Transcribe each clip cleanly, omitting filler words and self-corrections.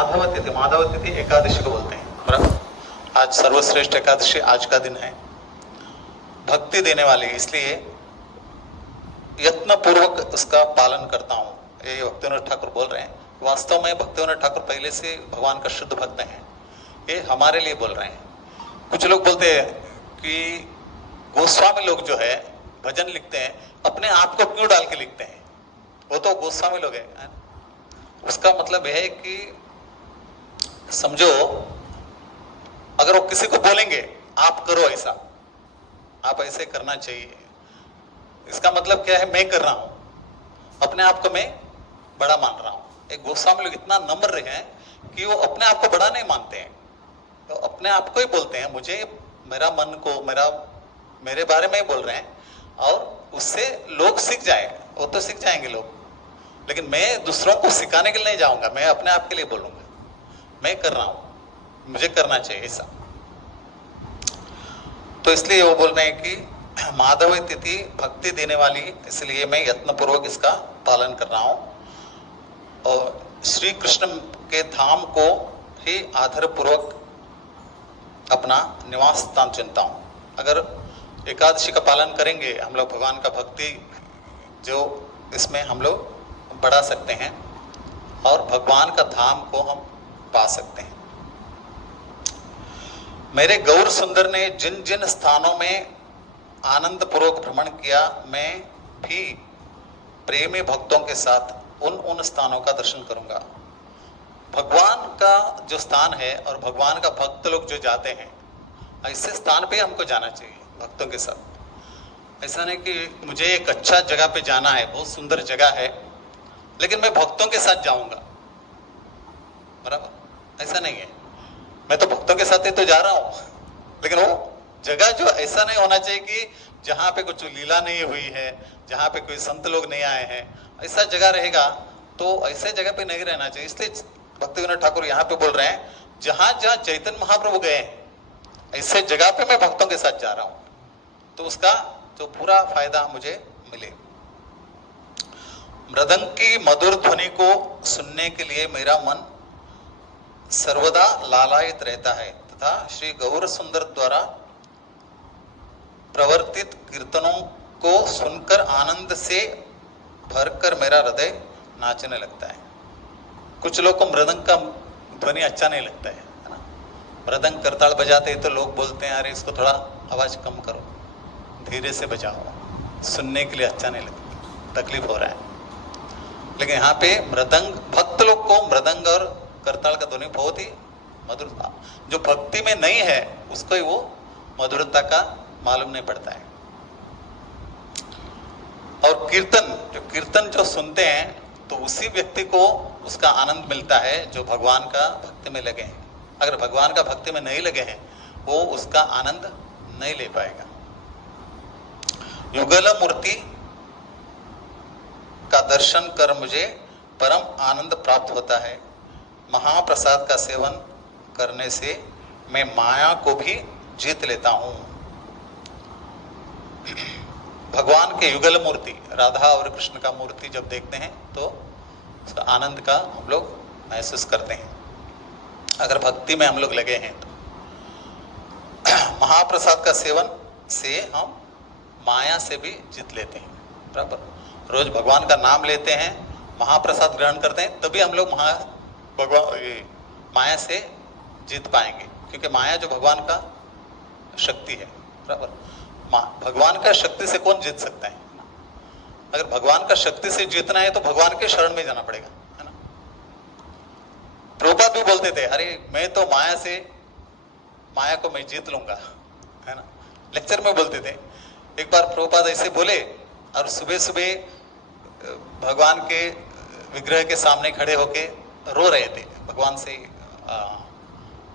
माधव तिथि, माधव तिथि एकादशी को बोलते हैं, बराबर। आज सर्वश्रेष्ठ एकादशी आज का दिन है, भक्ति देने वाली, इसलिए यत्न पूर्वक उसका पालन करता हूँ। ये भक्तिविनोद ठाकुर बोल रहे हैं। वास्तव में भक्तिविनोद ठाकुर पहले से भगवान का शुद्ध भक्त हैं, ये हमारे लिए बोल रहे हैं। कुछ लोग बोलते हैं कि गोस्वामी लोग जो है भजन लिखते हैं, अपने आप को क्यों डाल के लिखते हैं, वो तो गोस्वामी लोग हैं। उसका मतलब यह है कि समझो, अगर वो किसी को बोलेंगे आप करो ऐसा, आप ऐसे करना चाहिए, इसका मतलब क्या है, मैं कर रहा हूं, अपने आप को मैं बड़ा मान रहा हूं। एक गोस्वामी लोग इतना नम्र हैं कि वो अपने आप को बड़ा नहीं मानते हैं, तो अपने आप को ही बोलते हैं, मुझे मेरा मन को मेरे बारे में ही बोल रहे हैं, और उससे लोग सीख जाए, वो तो सीख जाएंगे लोग, लेकिन मैं दूसरों को सिखाने के लिए नहीं जाऊंगा, मैं अपने आप के लिए बोलूंगा, मैं कर रहा हूं, मुझे करना चाहिए ऐसा। तो इसलिए वो बोल रहे हैं कि माधव तिथि भक्ति देने वाली, इसलिए मैं यत्नपूर्वक इसका पालन कर रहा हूं और श्री कृष्ण के धाम को ही आधार पूर्वक अपना निवास स्थान चुनता हूं। अगर एकादशी का पालन करेंगे हम लोग, भगवान का भक्ति जो इसमें हम लोग बढ़ा सकते हैं और भगवान का धाम को हम पा सकते हैं। मेरे गौर सुंदर ने जिन जिन स्थानों में आनंद पूर्वक भ्रमण किया, मैं भी प्रेमी भक्तों के साथ उन स्थानों का दर्शन करूंगा। भगवान का जो स्थान है और भगवान का भक्त लोग जो जाते हैं, ऐसे स्थान पे हमको जाना चाहिए भक्तों के साथ। ऐसा नहीं कि मुझे एक अच्छा जगह पे जाना है, बहुत सुंदर जगह है, लेकिन मैं भक्तों के साथ जाऊंगा, बराबर, ऐसा नहीं है। मैं तो भक्तों के साथ ही तो जा रहा हूं, लेकिन वो जगह जो ऐसा नहीं होना चाहिए कि जहां पे कुछ लीला नहीं हुई है, जहां पे कोई संत लोग नहीं आए हैं, ऐसा जगह रहेगा तो ऐसे जगह पे नहीं रहना चाहिए। इसलिए भक्तिविनोद ठाकुर यहाँ पे बोल रहे हैं, जहां जहां चैतन्य महाप्रभु गए ऐसे जगह पे मैं भक्तों के साथ जा रहा हूं, तो उसका जो पूरा फायदा मुझे मिले। मृदंग की मधुर ध्वनि को सुनने के लिए मेरा मन सर्वदा लालायित रहता है तथा श्री गौर सुंदर द्वारा प्रवर्तित कीर्तनों को सुनकर आनंद से भरकर मेरा हृदय नाचने लगता है। कुछ लोग को मृदंग का ध्वनि अच्छा नहीं लगता है ना, मृदंग करताल बजाते हैं तो लोग बोलते हैं अरे इसको थोड़ा आवाज कम करो, धीरे से बजाओ, सुनने के लिए अच्छा नहीं लगता, तकलीफ हो रहा है। लेकिन यहाँ पे मृदंग, भक्त लोग को मृदंग और करताल का ध्वनि बहुत ही मधुरता, जो भक्ति में नहीं है उसको ही वो मधुरता का मालूम नहीं पड़ता है। और कीर्तन जो सुनते हैं तो उसी व्यक्ति को उसका आनंद मिलता है जो भगवान का भक्ति में लगे हैं। अगर भगवान का भक्ति में नहीं लगे हैं वो उसका आनंद नहीं ले पाएगा। युगल मूर्ति का दर्शन कर मुझे परम आनंद प्राप्त होता है। महाप्रसाद का सेवन करने से मैं माया को भी जीत लेता हूं। भगवान के युगल मूर्ति, राधा और कृष्ण का मूर्ति जब देखते हैं तो उसका आनंद का हम लोग महसूस करते हैं, अगर भक्ति में हम लोग लगे हैं तो। महाप्रसाद का सेवन से हम माया से भी जीत लेते हैं, बराबर। रोज भगवान का नाम लेते हैं, महाप्रसाद ग्रहण करते हैं, तभी हम लोग माया से जीत पाएंगे, क्योंकि माया जो भगवान का शक्ति है, बराबर। भगवान का शक्ति से कौन जीत सकता है? अगर भगवान का शक्ति से जीतना है तो भगवान के शरण में जाना पड़ेगा, है ना। प्रभुपाद भी बोलते थे, अरे मैं तो माया को मैं जीत लूंगा, है ना। लेक्चर में बोलते थे। एक बार प्रभुपाद ऐसे बोले और सुबह सुबह भगवान के विग्रह के सामने खड़े होके रो रहे थे, भगवान से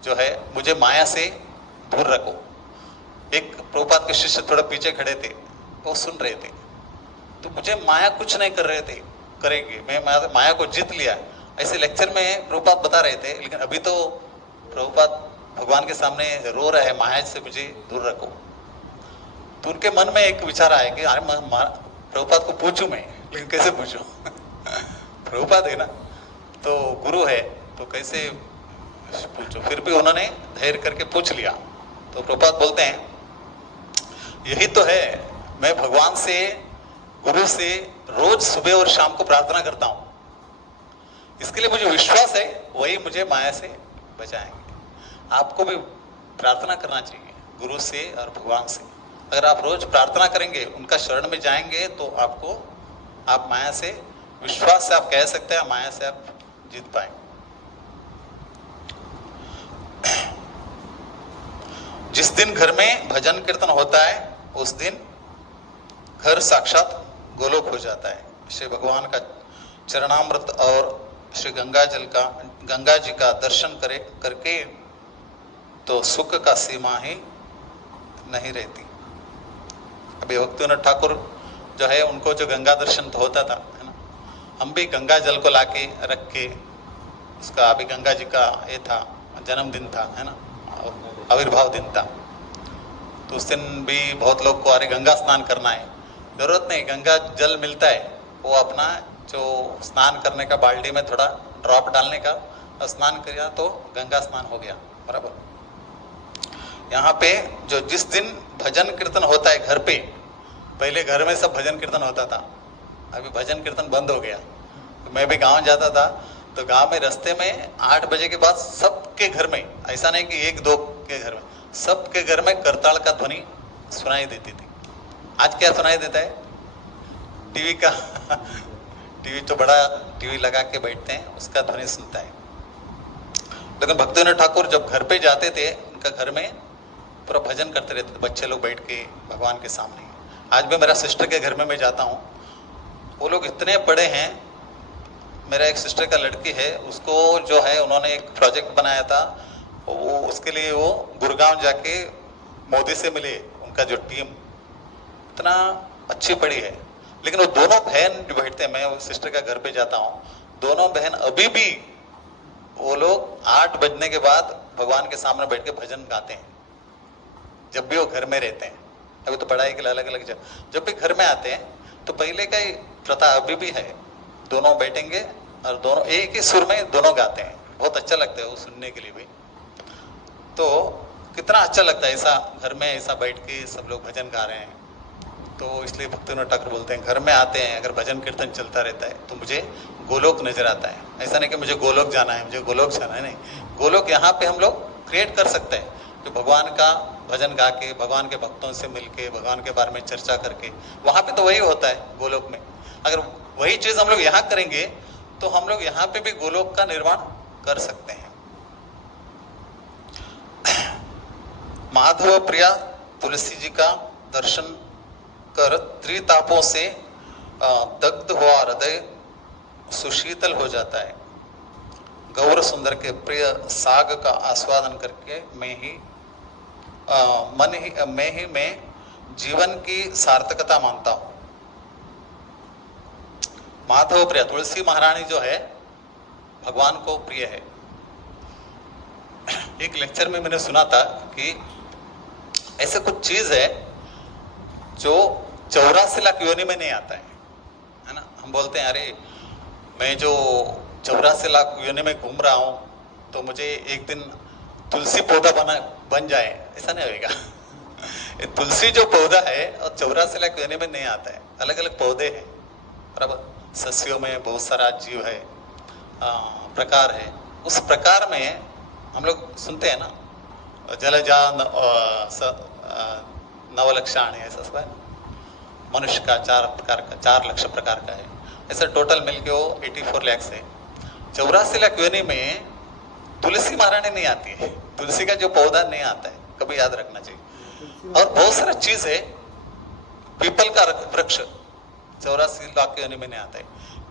जो है मुझे माया से दूर रखो। एक प्रभुपाद के शिष्य थोड़ा पीछे खड़े थे, वो सुन रहे थे, तो मुझे माया कुछ नहीं कर रहे थे, करेंगे, मैं माया को जीत लिया, ऐसे लेक्चर में प्रभुपाद बता रहे थे। लेकिन अभी तो प्रभुपाद भगवान के सामने रो रहा है, माया से मुझे दूर रखो। तो उनके मन में एक विचार आया कि अरे प्रभुपाद को पूछूं मैं, लेकिन कैसे पूछूं? प्रभुपाद है ना, तो गुरु है, तो कैसे पूछो, फिर भी उन्होंने धैर्य करके पूछ लिया। तो प्रभुपाद बोलते हैं यही तो है, मैं भगवान से, गुरु से रोज सुबह और शाम को प्रार्थना करता हूं, इसके लिए मुझे विश्वास है वही मुझे माया से बचाएंगे। आपको भी प्रार्थना करना चाहिए गुरु से और भगवान से। अगर आप रोज प्रार्थना करेंगे, उनका शरण में जाएंगे, तो आप माया से, विश्वास से आप कह सकते हैं माया से आप जीत पाएंगे। जिस दिन घर में भजन कीर्तन होता है उस दिन घर साक्षात गोलोक हो जाता है। श्री भगवान का चरणामृत और श्री गंगा जी का दर्शन करके तो सुख का सीमा ही नहीं रहती। अभी भक्तिविनोद ठाकुर जो है, उनको जो गंगा दर्शन तो होता था, है ना, हम भी गंगा जल को लाके रख के, उसका अभी गंगा जी का ये था जन्मदिन था, है ना, आविर्भाव दिन था, तो उस दिन भी बहुत लोग को अरे गंगा स्नान करना है, जरूरत नहीं, गंगा जल मिलता है, वो अपना जो स्नान करने का बाल्टी में थोड़ा ड्रॉप डालने का, स्नान किया तो गंगा स्नान हो गया, बराबर। यहाँ पे जो जिस दिन भजन कीर्तन होता है घर पे, पहले घर में सब भजन कीर्तन होता था, अभी भजन कीर्तन बंद हो गया। मैं भी गांव जाता था तो गांव में रास्ते में 8 बजे के बाद सबके घर में, ऐसा नहीं कि एक दो के घर में, सबके घर में करताल का ध्वनि सुनाई देती थी। आज क्या सुनाई देता है? टीवी का टीवी तो बड़ा टीवी लगा के बैठते हैं, उसका ध्वनि सुनता है। लेकिन भक्तिविनोद ठाकुर जब घर पे जाते थे, उनका घर में पूरा भजन करते रहते थे, बच्चे लोग बैठ के भगवान के सामने। आज भी मेरा सिस्टर के घर में मैं जाता हूँ, वो लोग इतने बड़े हैं। मेरा एक सिस्टर का लड़की है, उसको जो है उन्होंने एक प्रोजेक्ट बनाया था, वो उसके लिए वो गुड़गांव जाके मोदी से मिले, उनका जो टीम इतना अच्छी पड़ी है। लेकिन वो दोनों बहन जो बैठते हैं, मैं उस सिस्टर का घर पे जाता हूँ, दोनों बहन अभी भी वो लोग 8 बजने के बाद भगवान के सामने बैठ के भजन गाते हैं, जब भी वो घर में रहते हैं। अभी तो पढ़ाई के लिए अलग अलग जब भी घर में आते हैं तो पहले का ही प्रथा अभी भी है, दोनों बैठेंगे और दोनों एक ही सुर में दोनों गाते हैं। बहुत अच्छा लगता है वो सुनने के लिए भी। तो कितना अच्छा लगता है ऐसा घर में ऐसा बैठ के सब लोग भजन गा रहे हैं। तो इसलिए भक्तिविनोद ठाकुर बोलते हैं घर में आते हैं, अगर भजन कीर्तन चलता रहता है तो मुझे गोलोक नजर आता है। ऐसा नहीं कि मुझे गोलोक जाना है, मुझे गोलोक जाना है, नहीं, गोलोक यहाँ पे हम लोग क्रिएट कर सकते हैं। जो भगवान का भजन गा के, भगवान के भक्तों से मिलके, भगवान के बारे में चर्चा करके, वहाँ पे तो वही होता है गोलोक में। अगर वही चीज हम लोग यहाँ करेंगे तो हम लोग यहाँ पे भी गोलोक का निर्माण कर सकते हैं। माधव प्रिया तुलसी जी का दर्शन कर त्रितापों से दग्ध हुआ हृदय सुशीतल हो जाता है। गौर सुंदर के प्रिय साग का आस्वादन करके मैं जीवन की सार्थकता मानता हूं। माधव प्रिया तुलसी महारानी जो है भगवान को प्रिय है। एक लेक्चर में मैंने सुना था कि ऐसे कुछ चीज है जो 84 लाख योनि में नहीं आता है ना। हम बोलते हैं अरे मैं जो 84 लाख योनि में घूम रहा हूं तो मुझे एक दिन तुलसी पौधा बन जाए, ऐसा नहीं होगा। तुलसी जो पौधा है और 84 लाख योनि में नहीं आता है। अलग अलग पौधे हैं, बराबर। सस्यों में बहुत सारा जीव है, प्रकार है। उस प्रकार में हम लोग सुनते हैं ना, जलजा नवलक्षाणी, ऐसा सब है। मनुष्य का 4 लक्ष प्रकार का है। ऐसा टोटल मिलके वो 84 लाख है। 84 लाख योनि में तुलसी महारानी नहीं आती है। तुलसी का जो पौधा नहीं आता है, कभी याद रखना चाहिए। और बहुत सारा चीज है, पीपल का वृक्ष 84 लाख योनि में नहीं आता है।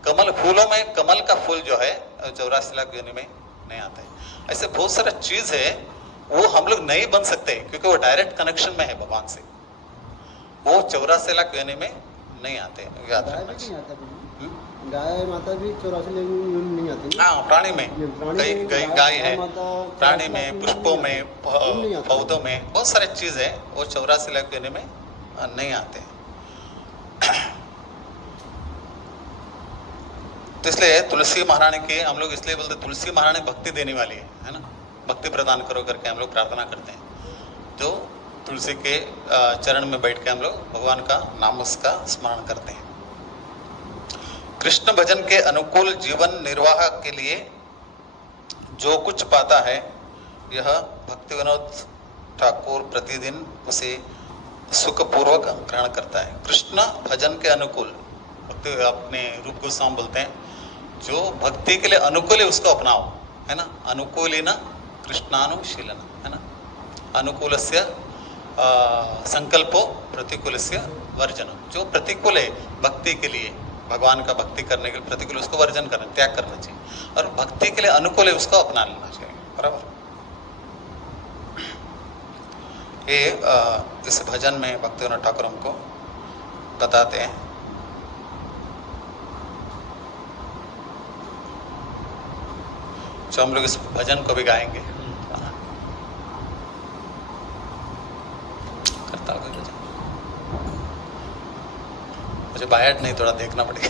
कमल फूलों में कमल का फूल जो है 84 लाख योनि में नहीं आता है। ऐसे बहुत सारा चीज है, वो हम लोग नहीं बन सकते क्योंकि वो डायरेक्ट कनेक्शन में है भगवान से। वो 84 लाख योनि में नहीं आते, याद रखना चाहिए। गाय माता भी 84 लाख योनि नहीं आती। हाँ, प्राणी में गाय है, प्राणी में, पुष्पों में, पौधों में बहुत सारे चीज है, वो 84 लाख योनि में नहीं आते। तो इसलिए तुलसी महारानी की हम लोग इसलिए बोलते तुलसी महारानी भक्ति देने वाली है ना, भक्ति प्रदान करो करके हम लोग प्रार्थना करते हैं। जो तुलसी के चरण में बैठ के हम लोग भगवान का नाम उसका स्मरण करते हैं। कृष्ण भजन के अनुकूल जीवन निर्वाह के लिए जो कुछ पाता है यह भक्ति विनोद ठाकुर प्रतिदिन उसे सुखपूर्वक ग्रहण करता है। कृष्ण भजन के अनुकूल, भक्ति अपने रूप गोस्वामी बोलते हैं, जो भक्ति के लिए अनुकूल है उसको अपनाओ, है ना। अनुकूलिन कृष्णानुशीलन, है ना। अनुकूलस्य संकल्पो प्रतिकूलस्य वर्जनम। जो प्रतिकूल है भक्ति के लिए, भगवान का भक्ति करने के लिए प्रतिकूल, उसको वर्जन करना, त्याग करना चाहिए, और भक्ति के लिए अनुकूल है उसको अपना लेना चाहिए। बराबर। ये इस भजन में भक्तिविनोद ठाकुर हमको बताते हैं। तो हम लोग इस भजन को भी गाएंगे। करता कोई भजन? मुझे बायट नहीं, थोड़ा देखना पड़ेगा।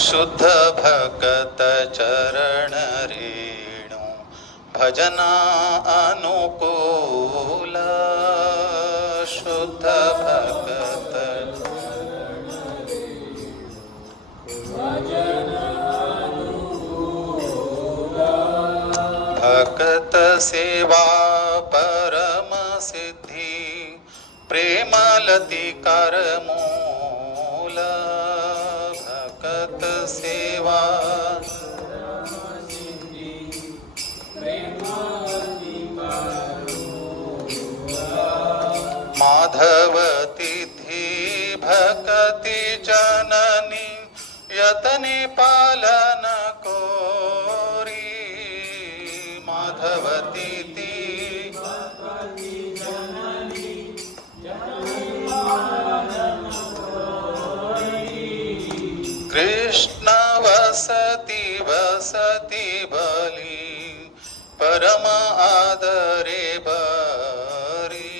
शुद्ध भक्त चरण रेणु भजना अनुकूल। शुद्ध भक्त भक्त सेवा परम सिद्धि प्रेमलति कर मूल। भक्त सेवा माधव तिथि भक्ति जननी यतनि पालन कोरी। माधव तिथि कृष्ण वसति वसति बलि परम आदरे बरी।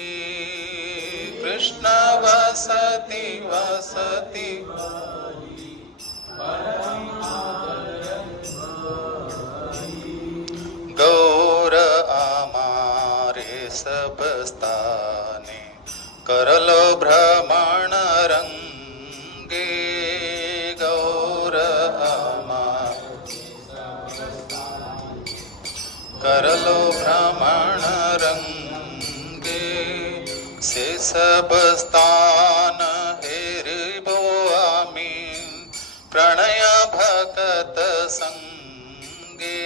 कृष्ण वसति वसति गौर आमारे सब स्थाने करलो भ्रमण रंगे। गौर करलो भ्रमण रंगे। से सब स्थान हेरिबो आमी प्रणय भक्त संगे।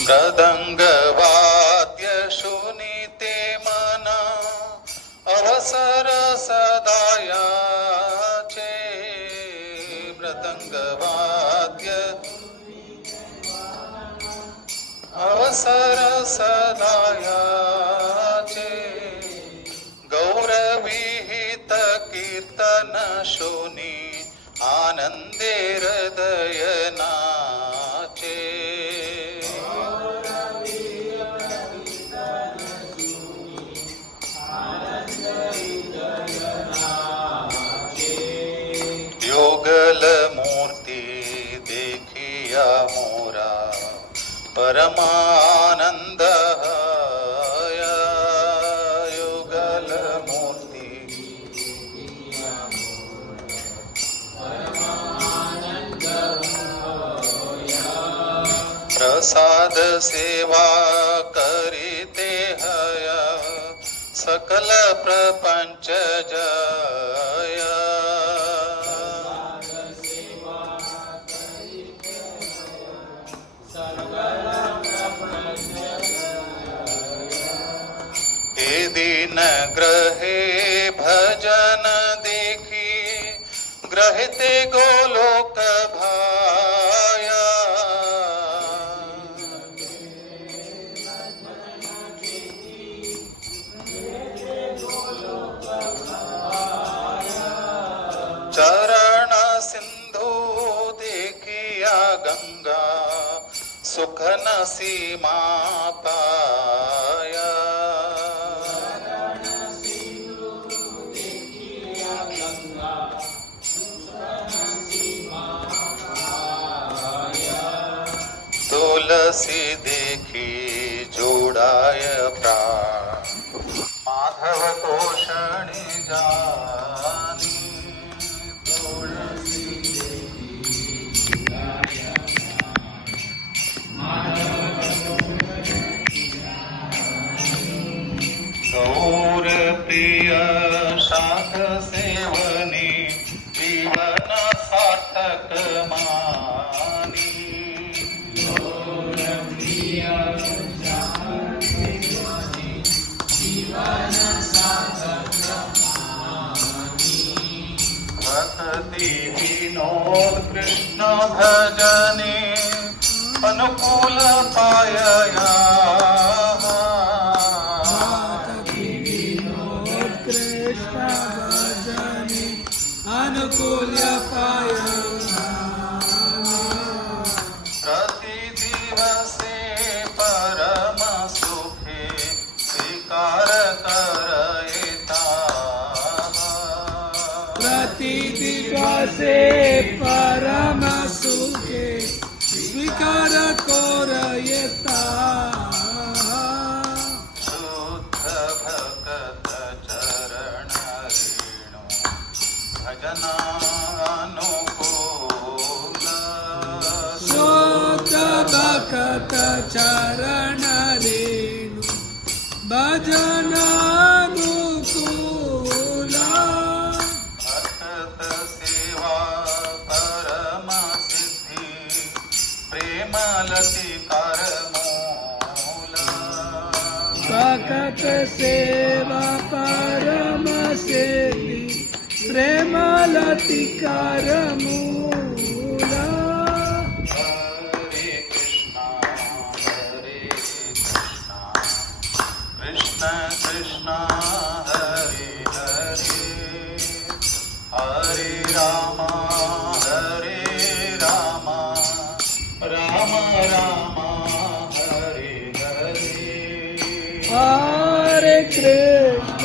मृदंग वाद्य शुनिते मना अवसर सदायाचे। मृदंग वाद्य अवसर सदायाचे। गौरविहित कीर्तन शुनि आनंदे हृदय नाचे। योगल मूर्ति देखिया मोरा परमानंद हया। युगल मूर्ति प्रसाद सेवा करिते हया सकल प्रपंच जया। हे दीन ग्रहे भजन देखी ग्रहते गोलोक भाया। चरण सिंधु देख घन सीमा पाया तुलसी देखी जोड़ाय प्राण माधव तोषणी जानी तुलसी गौर प्रिय शाख सेवनी जीवन सार्थक मानी भक्ति विनोद कृष्ण भजने अनुकूल पाया कृष्ण भजने अनुकूल पाय प्रति दिवसे परम सुखे स्वीकार करयता प्रति दिवसे परम सुखे स्वीकार करयता शुद्ध भक्त चरण रेणु भजनानुकूल शुद्ध भक्त चरण रेणु भजनानुकूल भक्त सेवा परम सिद्धि प्रेमलति करमूल भक्त सेवा परम सिद्धि प्रेमलतिकार मूला हरे कृष्णा कृष्ण कृष्ण हरे हरे हरे राम राम राम हरे हरे हरे कृष्ण